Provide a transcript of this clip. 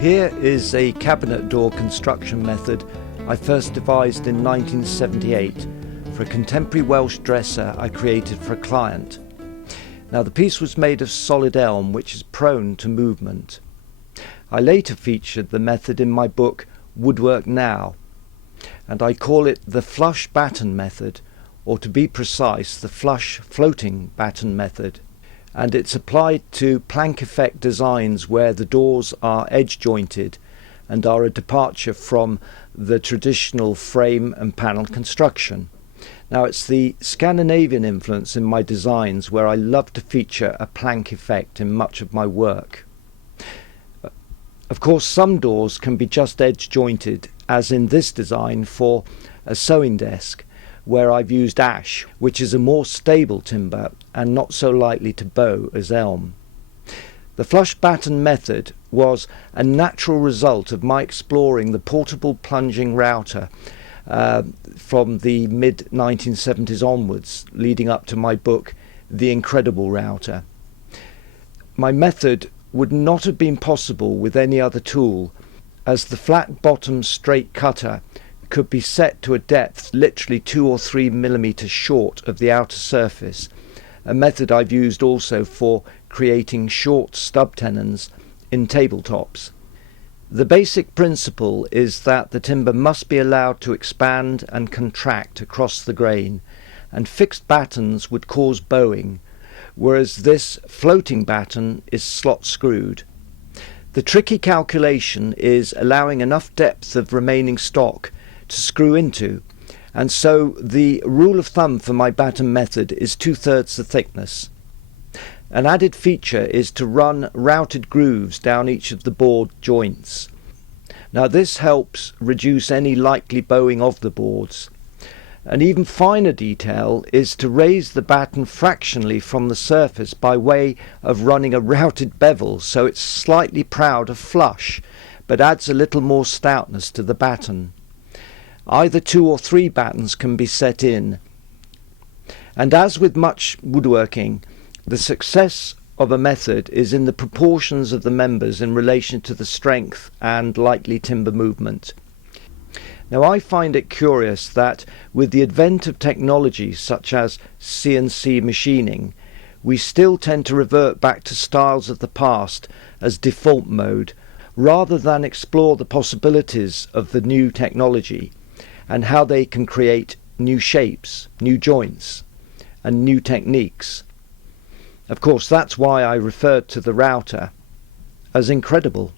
Here is a cabinet door construction method I first devised in 1978 for a contemporary Welsh dresser I created for a client. Now the piece was made of solid elm, which is prone to movement. I later featured the method in my book Woodwork Now, and I call it the flush batten method, or to be precise, the flush floating batten method. And it's applied to plank effect designs where the doors are edge jointed and are a departure from the traditional frame and panel construction. Now it's the Scandinavian influence in my designs where I love to feature a plank effect in much of my work. Of course, some doors can be just edge jointed, as in this design for a sewing desk, where I've used ash, which is a more stable timber and not so likely to bow as elm. The flush batten method was a natural result of my exploring the portable plunging router from the mid-1970s onwards, leading up to my book The Incredible Router. My method would not have been possible with any other tool, as the flat bottom straight cutter could be set to a depth literally 2 or 3 millimeters short of the outer surface, a method I've used also for creating short stub tenons in tabletops. The basic principle is that the timber must be allowed to expand and contract across the grain, and fixed battens would cause bowing, whereas this floating batten is slot screwed. The tricky calculation is allowing enough depth of remaining stock to screw into, and so the rule of thumb for my batten method is 2/3 the thickness. An added feature is to run routed grooves down each of the board joints. Now this helps reduce any likely bowing of the boards. An even finer detail is to raise the batten fractionally from the surface by way of running a routed bevel, so it's slightly proud of flush, but adds a little more stoutness to the batten. Either 2 or 3 battens can be set in. And as with much woodworking, the success of a method is in the proportions of the members in relation to the strength and likely timber movement. Now I find it curious that with the advent of technology such as CNC machining, we still tend to revert back to styles of the past as default mode, rather than explore the possibilities of the new technology and how they can create new shapes, new joints, and new techniques. Of course, that's why I referred to the router as incredible.